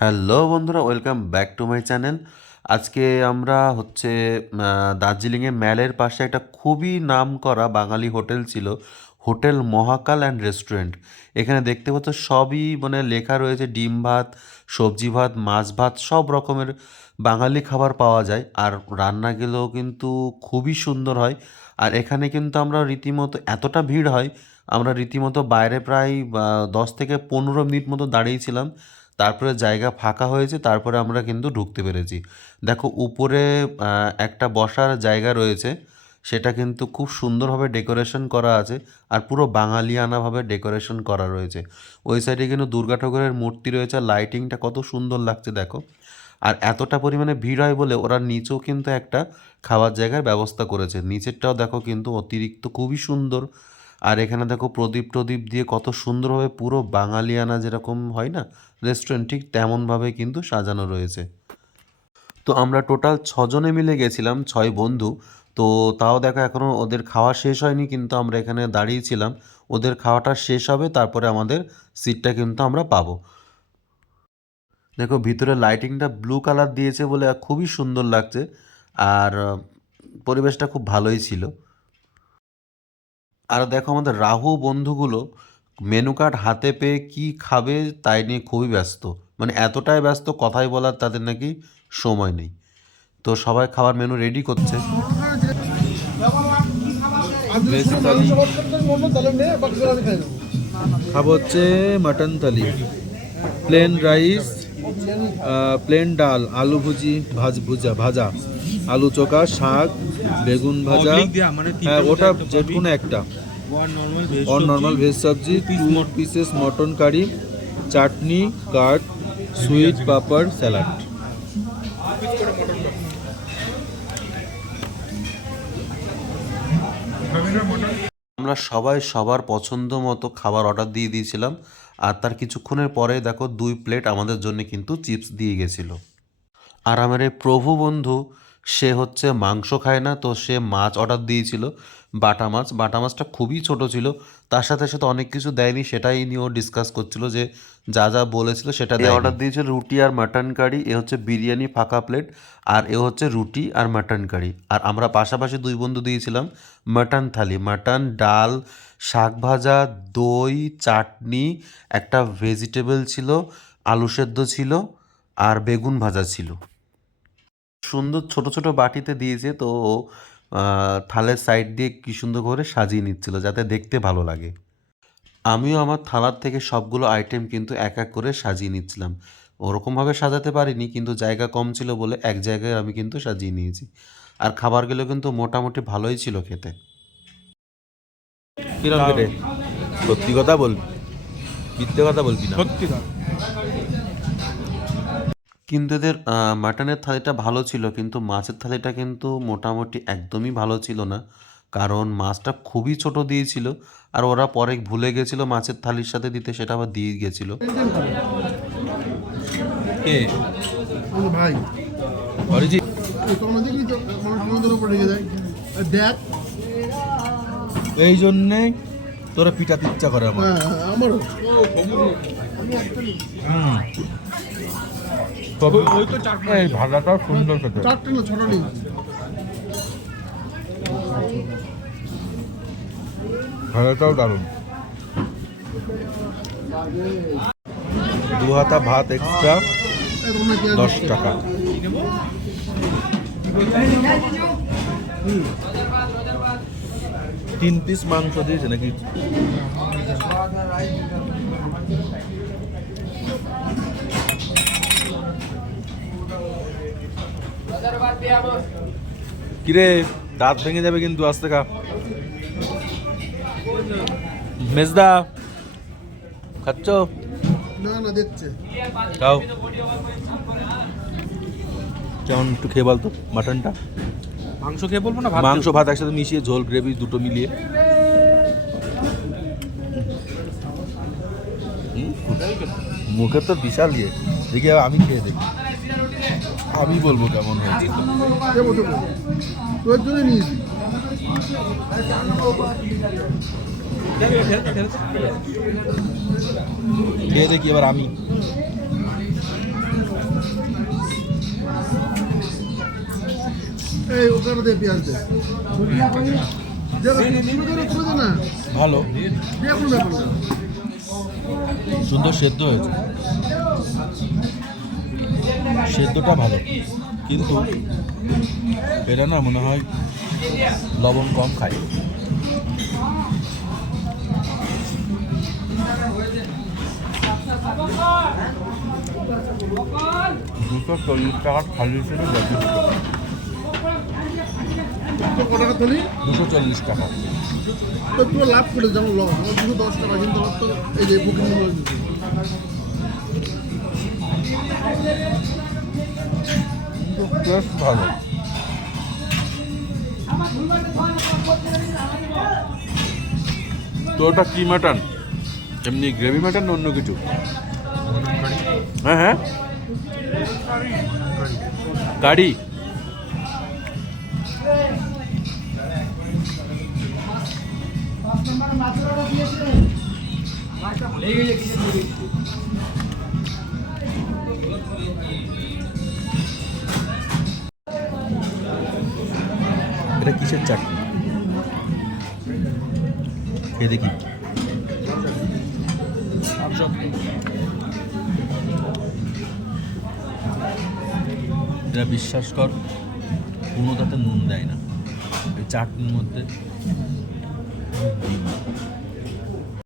Hello বন্ধুরা, welcome back to my channel. আজকে আমরা দার্জিলিংয়ে ম্যালের পাশে একটা খুবই নামকরা বাঙালি হোটেল ছিল, হোটেল মহাকাল অ্যান্ড রেস্টুরেন্ট। এখানে দেখতে পাচ্ছ সবই লেখা রয়েছে ডিম ভাত, সবজি ভাত, মাছ ভাত, সব রকমের বাঙালি খাবার পাওয়া যায়। আর রান্নাগুলোও কিন্তু খুবই সুন্দর হয়। আর এখানে কিন্তু আমরা রীতিমতো এতটা ভিড় হয়, আমরা রীতিমতো বাইরে প্রায় 10 থেকে 15 মিনিট মতো দাঁড়িয়েছিলাম। তারপরে জায়গা ফাঁকা হয়েছে, তারপরে আমরা কিন্তু ঢুকতে পেরেছি। দেখো উপরে একটা বসার জায়গা রয়েছে, সেটা কিন্তু খুব সুন্দরভাবে ডেকোরেশন করা আছে। আর পুরো বাঙালিয়ানাভাবে ডেকোরেশন করা রয়েছে। ওই সাইডে কিন্তু দুর্গা ঠাকুরের মূর্তি রয়েছে, আর লাইটিংটা কত সুন্দর লাগছে দেখো। আর এতটা পরিমাণে ভিড় হয় বলে ওরা নিচেও কিন্তু একটা খাওয়ার জায়গার ব্যবস্থা করেছে। নিচেরটাও দেখো কিন্তু অতিরিক্ত খুবই সুন্দর। আর এখানে দেখো প্রদীপ টদীপ দিয়ে কত সুন্দরভাবে পুরো বাঙালিয়ানা যেরকম হয় না রেস্টুরেন্ট, ঠিক তেমনভাবে কিন্তু সাজানো রয়েছে। তো আমরা টোটাল 6 জনে মিলে গেছিলাম, 6 বন্ধু। তো তাও দেখো এখনও ওদের খাওয়া শেষ হয়নি, কিন্তু আমরা এখানে দাঁড়িয়েছিলাম। ওদের খাওয়াটা শেষ হবে, তারপরে আমাদের সিটটা কিন্তু আমরা পাবো। দেখো ভিতরে লাইটিংটা ব্লু কালার দিয়েছে বলে খুবই সুন্দর লাগছে। আর পরিবেশটা খুব ভালোই ছিল। আর দেখো আমাদের রাহু বন্ধুগুলো মেনু কার্ড হাতে পেয়ে কি খাবে তাই নিয়ে খুবই ব্যস্ত। এতটাই ব্যস্ত, কথাই বলার তাদের নাকি সময় নেই। তো সবাই খাবার মেনু রেডি করছে। ভেজ থালি খাবো হচ্ছে মাটন থালি, প্লেন রাইস, প্লেন ডাল, আলু ভাজা, আলু চোখা, শাক, বেগুন ভাজা, হ্যাঁ ওটা যে কোনো একটা, और नॉर्मल ভেজ सब्जी, 2 पीसेस मटन কারি, চাটনি, কার্ড, সুইট, পাপড়, স্যালাড। আমরা সবাই সবার পছন্দ মতো খাবার অর্ডার দিয়ে দিয়েছিলাম। আর তার কিছুক্ষণের পরে দেখো 2 প্লেট আমাদের জন্য কিন্তু চিপস দিয়ে গেছিলো। আর আমার এই প্রভু বন্ধু, সে হচ্ছে মাংস খায় না, তো সে মাছ অর্ডার দিয়েছিল, বাটা মাছ। বাটা মাছটা খুবই ছোট ছিল। তার সাথে সাথে অনেক কিছু দেয়নি, সেটাই নিয়েও ডিসকাস করছিল যে যা যা বলেছিল সেটা দেয়নি। অর্ডার দিয়েছিল রুটি আর মাটন কারি, এ হচ্ছে বিরিয়ানি ফাঁকা প্লেট, আর এ হচ্ছে রুটি আর মাটন কারি। আর আমরা পাশাপাশি 2 বন্ধু দিয়েছিলাম মাটন থালি, মাটন, ডাল, শাক ভাজা, দই, চাটনি, একটা ভেজিটেবল ছিল, আলু সেদ্ধ ছিল, আর বেগুন ভাজা ছিল। সুন্দর ছোট ছোট বাটিতে দিয়েছে, তো থালের সাইড দিয়ে কি সুন্দর করে সাজিয়ে নিচ্ছিল যাতে দেখতে ভালো লাগে। আমিও আমার থালার থেকে সবগুলো আইটেম কিন্তু এক এক করে সাজিয়ে নিচ্ছিলাম। ওরকমভাবে সাজাতে পারিনি, কিন্তু জায়গা কম ছিল বলে এক জায়গায় আমি কিন্তু সাজিয়ে নিয়েছি। আর খাবারগুলো কিন্তু মোটামুটি ভালোই ছিল খেতে। কিরম কেটে সত্যি কথা বলবি, মিথ্যে কথা বলবি না। সত্যি কিন্তু এদের মাটনের থালিটা ভালো ছিল, কিন্তু মাছের থালিটা কিন্তু মোটামুটি একদমই ভালো ছিল না। কারণ মাছটা খুবই ছোট দিয়েছিল, আর ওরা পরে ভুলে গেছিলো মাছের থালির সাথে দিতে, সেটা আবার দিয়ে গেছিলো। কে ভাই অরিজিৎ? দেখ এই জন্যে তোরা পিটাতে ইচ্ছা করে আমার। আমারও এই ভাজাটাও সুন্দর খেতে, চারটে না ছটা নেই। ভাজাটাও দারুণ। 2 হাতা ভাত এক্সট্রা 10 টাকা। তিন পিস মাংস দিয়েছে নাকি? কিরে দাঁত ভেঙে যাবে কিন্তু, আস্তে খা। মেজদা খাচ্ছ? না না দেখছে। খাও। কেমন একটু খেয়ে বলতো মাটনটা? মাংস খেয়ে বলবো না, মাংস ভাত একসাথে মিশিয়ে, ঝোল গ্রেভি দুটো মিলিয়ে। মুখে তো বিশাল ইয়ে, দেখি আমি খেয়ে দেখি, আমি বলবো কেমন হয়েছে। তোর জন্য নিয়েছি। খেয়ে দেখি এবার আমি। এই ওখানে দিয়ে পেঁয়াজ দে তুলে দে না ভালো, দিয়ে কোনো ব্যাপার না সুন্দর সেদ্ধ হয়েছে, সেদ্ধটা ভালো, কিন্তু এটা না মনে হয় লবণ কম খায়। 240 টাকা থালি হিসেবে যথেষ্ট। তো কত টাকা তুলি 240 টাকা। তো পুরো লাভ করে যেমন লস আমার 210 টাকা, কিন্তু আমার তো এই যে বুকিং করে দিচ্ছে। টেস্ট ভালো। তো ওটা কি মাটন? এমনি গ্রেভি মাটন না অন্য কিছু? হ্যাঁ হ্যাঁ, কারি। এটা কিসের চাটনি? খেয়ে দেখি। এরা বিশ্বাস কর কোনো তাতে নুন দেয় না, এই চাটনির মধ্যে